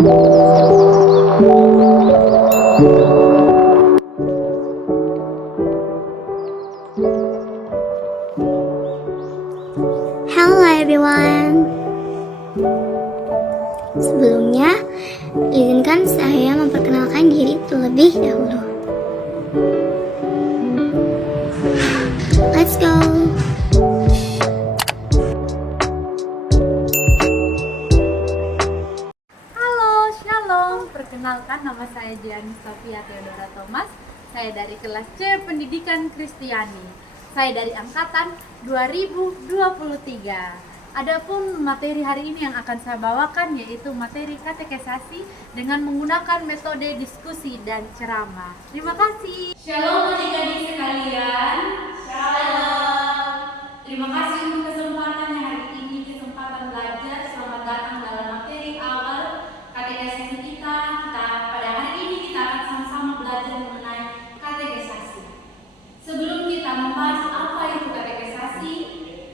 Hello everyone. Sebelumnya, izinkan saya memperkenalkan diri terlebih dahulu. Let's go. Halo, Shalom. Perkenalkan, nama saya Gianni Sofia Theodora Thomas. Saya dari kelas C Pendidikan Kristiani. Saya dari angkatan 2023. Adapun materi hari ini yang akan saya bawakan yaitu materi katekesasi dengan menggunakan metode diskusi dan ceramah. Terima kasih. Shalom adik-adik sekalian. Shalom. Terima kasih untuk kesempatannya hari ini, kesempatan belajar. Selamat datang dalam materi awal katekesasi kita. Pada hari ini kita akan sama-sama belajar mengenai katekesasi. Sebelum kita membahas apa itu katekesasi,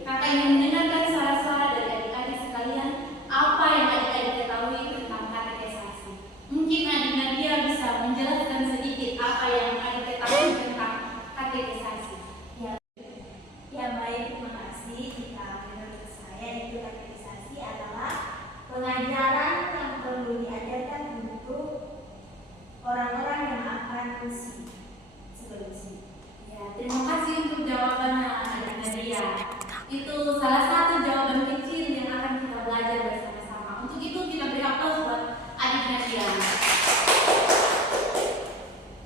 kakak ingin mendengarkan suara-suara dari adik-adik sekalian. Apa yang adik-adik ketahui tentang katekesasi? Mungkin adik Nadia bisa menjelaskan sedikit apa yang adik ketahui tentang katekesasi. Ya baik, terima kasih. Menurut saya itu katekisasi adalah pengajaran yang perlu diajarkan untuk orang-orang yang akan sebelum sini. Ya, terima kasih untuk jawabannya adik Nadia. Itu salah satu jawaban kecil yang akan kita belajar bersama-sama. Untuk itu kita beri aplaus buat adik Nadia.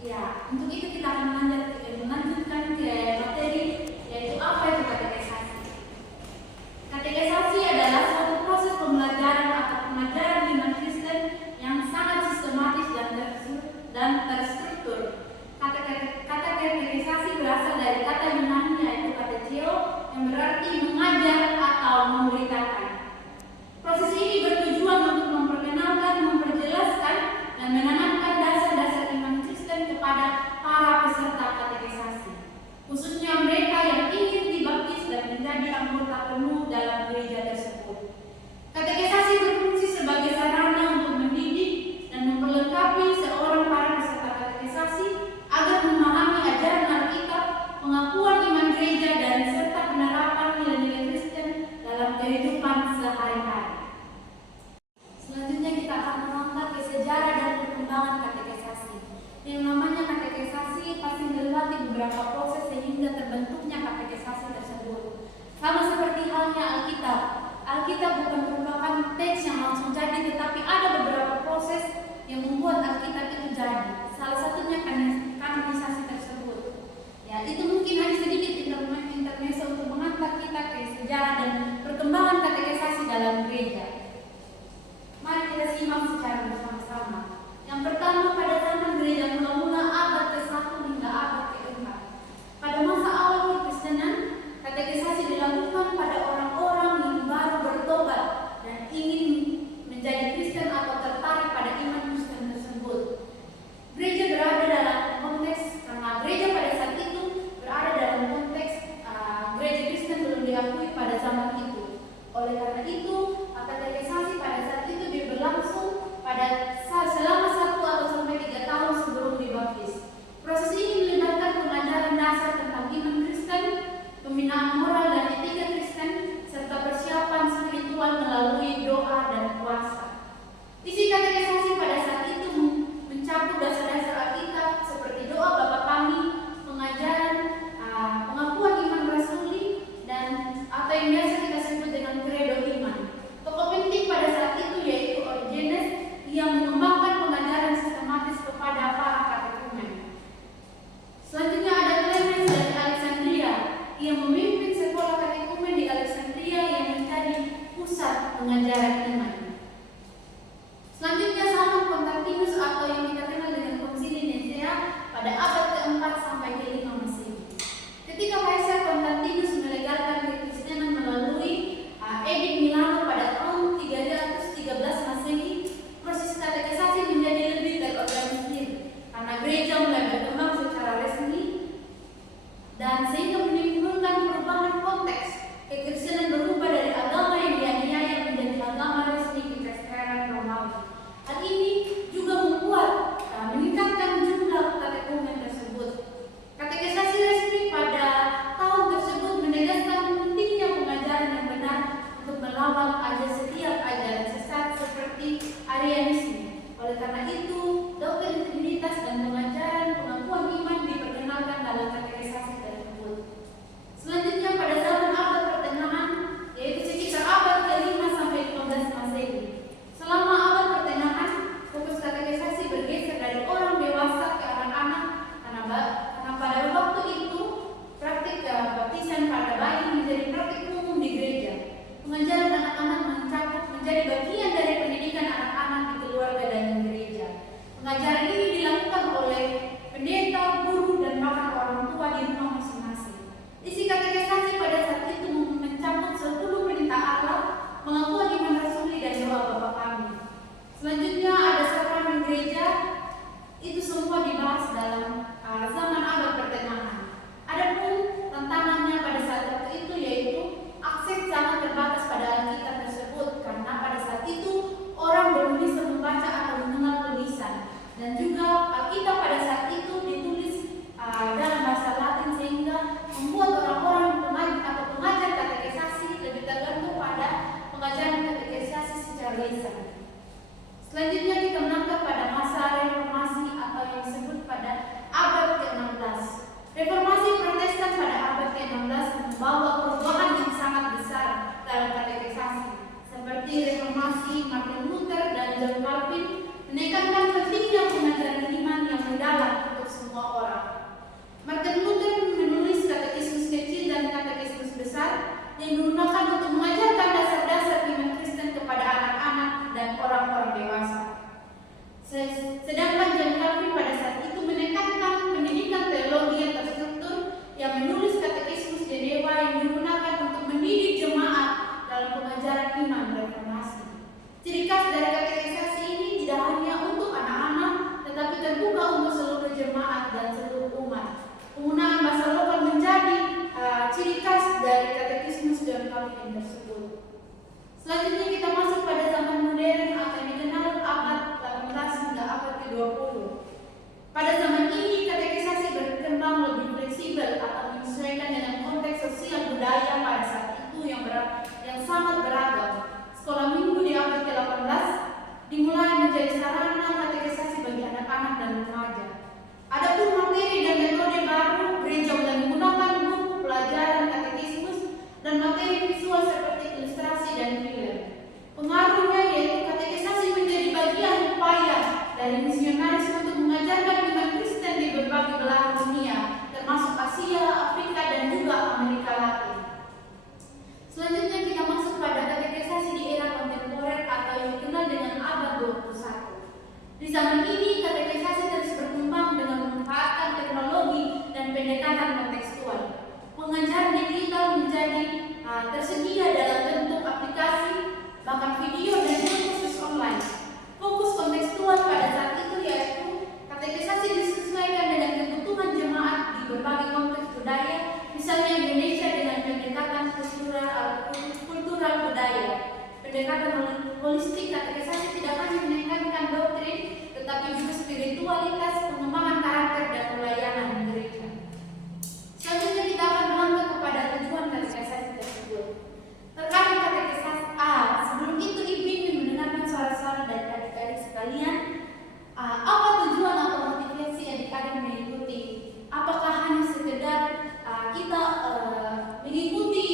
Ya, untuk itu kita akan melanjutkan ke materi yaitu apa itu katekesasi. Katekesasi adalah suatu proses pembelajaran atau pengajaran iman Kristen yang sangat sistematis dan terstruktur. Kata katekesasi berasal dari kata Yunani yaitu katekeo yang berarti mengajar atau memberitakan. Proses ini bertujuan untuk memperkenalkan, memperjelaskan, dan menanamkan dasar-dasar iman Kristen kepada para peserta katekesasi, khususnya mereka yang ingin dibaptis dan menjadi anggota penuh dalam gereja tersebut. Katekesasi berfungsi sebagai sarana untuk mendidik dan memperlengkapi seorang para peserta katekesasi agar memahami ajaran Alkitab, pengakuan iman gereja, dan serta penerapan nilai-nilai Kristen dalam kehidupan sehari-hari. Selanjutnya kita akan melompat ke sejarah dan perkembangan katekesasi. Yang namanya katekesasi pasti melewati beberapa proses sehingga terbentuknya katekesasi tersebut. Sama seperti halnya Alkitab. Alkitab bukan merupakan teks yang langsung jadi, tetapi ada beberapa proses yang membuat Alkitab itu jadi. Salah satunya kanonisasi tersebut. Ya, itu mungkin hanya sedikit intermezzo untuk mengantar kita ke sejarah dan perkembangan katekesasi dalam gereja. Mari kita simak secara bersama-sama. Yang pertama, pada zaman gereja mula-mula abad ke-1 hingga abad ke-4. Pada masa awal kekristenan, katekesasi dilakukan pada orang-orang yang baru bertobat dan ingin menjadi Kristen atau Itu semua dibahas dalam zaman abad pertengahan. Adapun tantangannya pada saat waktu itu yaitu akses sangat terbatas pada Alkitab tersebut, karena pada saat itu orang belum bisa membaca atau mengenal tulisan, dan juga Alkitab pada saat itu ditulis dalam bahasa Latin, sehingga membuat orang-orang pengajar katekisasi lebih tergantung pada pengajaran katekisasi secara lisan. Selanjutnya kita menangkap pada masa reformasi atau yang disebut pada abad ke-16. Reformasi Protestan pada abad ke-16 membawa perubahan yang sangat besar dalam katekisasi, seperti reformasi Martin Luther dan John Calvin menekankan pentingnya pengajaran iman yang mendalam untuk semua orang. Martin Luther menulis katekismus kecil dan katekismus besar yang digunakan untuk mengajarkan dasar-dasar iman Kristen kepada anak-anak dan orang-orang dewasa. Sedangkan John Calvin pada saat itu menekankan pendidikan teologi yang terstruktur yang menulis katekismus Jenewa yang digunakan untuk mendidik jemaat dalam pengajaran iman reformasi. Ciri khas dari katekisasi ini tidak hanya untuk anak-anak, tetapi terbuka untuk seluruh jemaat dan seluruh umat. Penggunaan bahasa lokal menjadi ciri khas dari katekismus John Calvin tersebut. Selanjutnya kita masuk pada zaman modern atau yang dikenal abad 18 hingga abad ke-20. Pada zaman ini katekisasi berkembang lebih fleksibel atau menyesuaikan dengan konteks sosial budaya pada saat itu yang sangat beragam. Sekolah minggu di abad ke-18 dimulai menjadi sarana katekisasi bagi anak-anak dan remaja. Adapun materi dan metode baru, gereja mulai menggunakan buku pelajaran katekismus dan materi visual seperti ilustrasi dan film. Pengaruhnya yaitu katekisasi menjadi bagian upaya dari misionaris untuk mengajarkan iman Kristen di berbagai belahan dunia, termasuk Asia, Afrika, dan juga Amerika Latin. Selanjutnya kita masuk pada katekisasi di era kontemporer atau yang dikenal dengan abad 21. Di zaman ini katekisasi terus berkembang dengan memanfaatkan teknologi dan pendekatan kontekstual. Pengajaran digital menjadi tersedia dalam bentuk aplikasi, bahkan video dan kursus online. Fokus kontekstual pada saat itu yaitu katekisasi disesuaikan dengan kebutuhan jemaat di berbagai konteks budaya, misalnya Indonesia dengan pendekatan kultural budaya. Pendekatan holistik katekisasi tidak hanya menekankan doktrin, tetapi juga spiritualitas, pengembangan karakter dan pelayanan di gereja. Selanjutnya kita akan melangkah kepada tujuan katekisasi tersebut. Terkait katekisasi sebelum itu ibu ingin mendengarkan suara-suara dari adik-adik sekalian. Apa tujuan atau motivasi adik-adik mengikuti? Apakah hanya sekedar kita mengikuti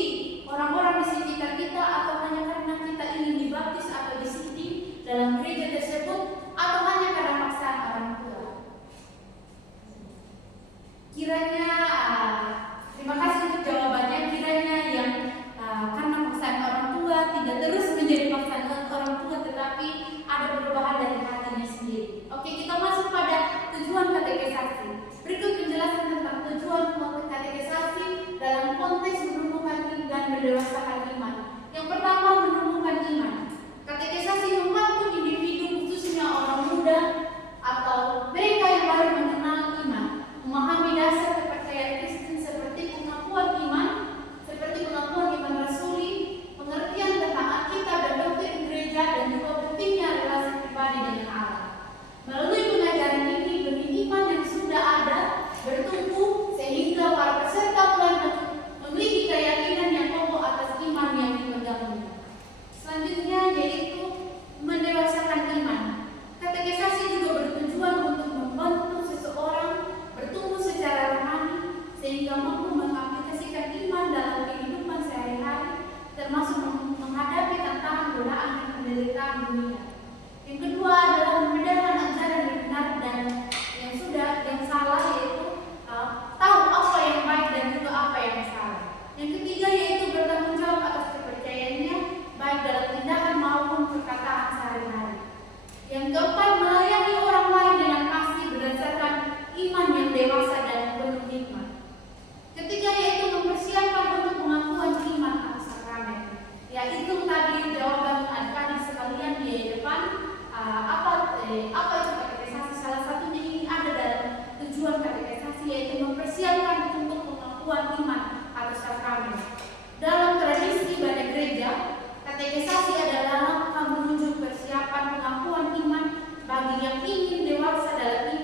orang-orang di sekitar kita, atau hanya karena kita ingin dibaptis atau disipi dalam gereja tersebut, atau hanya karena paksaan orang tua? Kiranya terima kasih untuk jawabannya. Kiranya yang karena paksaan orang tua tidak terus menjadi paksaan orang tua, tetapi ada perubahan dari hatinya sendiri. Oke, kita masuk pada tujuan katekisasi. Berikut penjelasan tentang tujuan katekisasi dalam konteks menumbuhkan dan mendewasakan iman. Yang pertama, menumbuhkan iman. Katekisasi membantu individu, khususnya orang muda atau mereka yang baru mengenal iman, memahami dasar kepercayaan Kristen seperti pengakuan iman rasuli, pengertian tentang Alkitab dan doktrin gereja, dan juga pentingnya relasi pribadi dengan Allah. Melalui pengajaran ini, benih iman yang sudah ada bertumbuh sehingga para peserta mulai memiliki keyakinan yang kokoh atas iman yang dipegangnya. Selanjutnya yaitu mendewasakan iman. Katekisasi juga bertujuan untuk membantu seseorang bertumbuh secara rohani sehingga mampu mengaplikasikan iman dalam kehidupan sehari-hari, termasuk menghadapi tantangan godaan dan penderitaan dunia. Yang kedua adalah membedakan ajaran yang benar dan yang salah, yaitu tahu apa yang baik dan juga apa yang salah. Yang ketiga yaitu bertanggung jawab atas kepercayaannya, baik dalam tindakan maupun perkataan sehari-hari. Yang keempat, melayani orang lain dengan kasih berdasarkan iman yang dewasa dan penuh hikmat. Ketiga yaitu mempersiapkan untuk pengakuan iman atau sakramen. Ya, itu tadi jawaban adik-adik sekalian di depan. Apa itu katekisasi? Salah satunya ini pengakuan iman atau sakramen. Dalam tradisi banyak gereja, katekisasi adalah langkah menuju persiapan pengakuan iman bagi yang ingin dewasa dalam